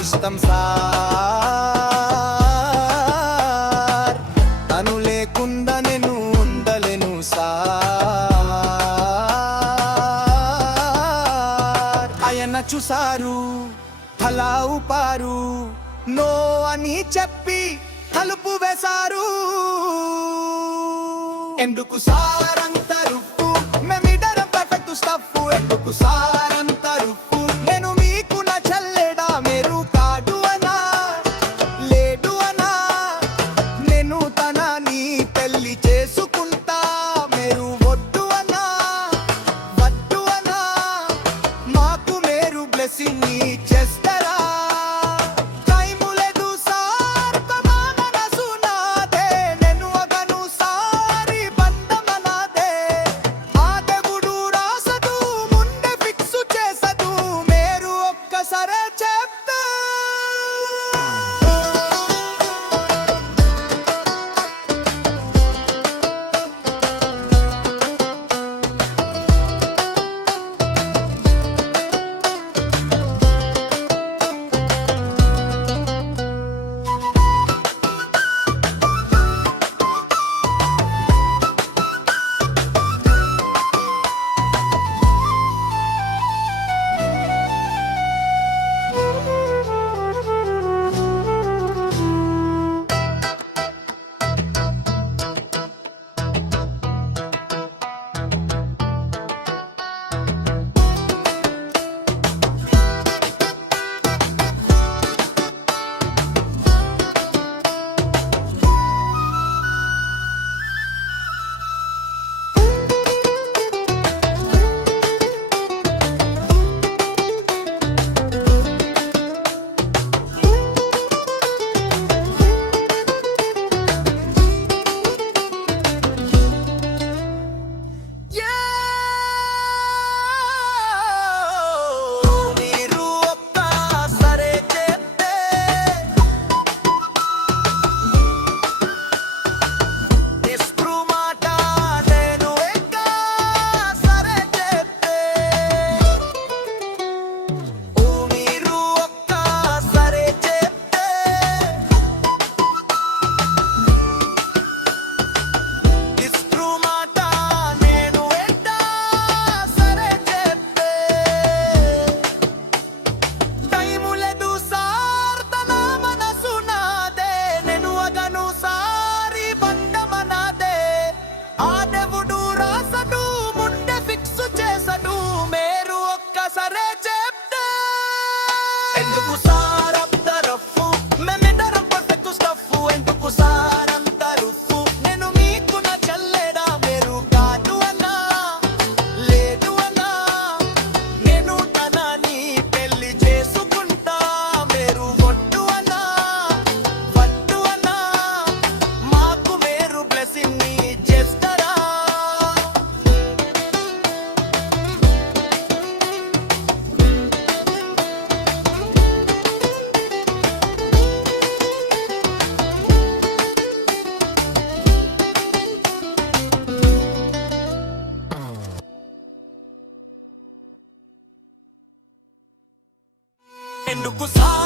ఇష్టం సార్, తను లేకుండా నేను ఉండలేను సార్. ఆయన చూసారు, తలా ఊపారు, నో అని చెప్పి తలుపు వేశారు. ఎందుకు సార్ అంత రుప్పు, మేమిద్దరం పర్ఫెక్ట్ స్టఫ్. ఎందుకు సార్ అంత రుప్పు, నేను మీకు నచ్చలేడా? మీరు కాదు అనా, లేదు అనా, నేను తనని పెళ్లి చేసుకుంటా. మీరు వద్దు అనా, వద్దు అనా, మాకు మీరు బ్లెస్సింగ్ చేస్తారా? ఎందుకు సార్ అంత రఫ్ఫు, మేమిద్దరం పర్ఫెక్ట్ స్టఫ్. ఎందుకు సార్ అంత రుఫ్ఫు, నేను మీకు నచ్చలేదా? మీరు కాదు అన్నా, లేదు అన్నా, నేను తనని పెళ్లి చేసుకుంటా. మీరు వద్దు అన్నా, వద్దు అన్నా, మాకు మీరు బ్లెస్సింగ్ చేస్తారా? ఎందుకు సార్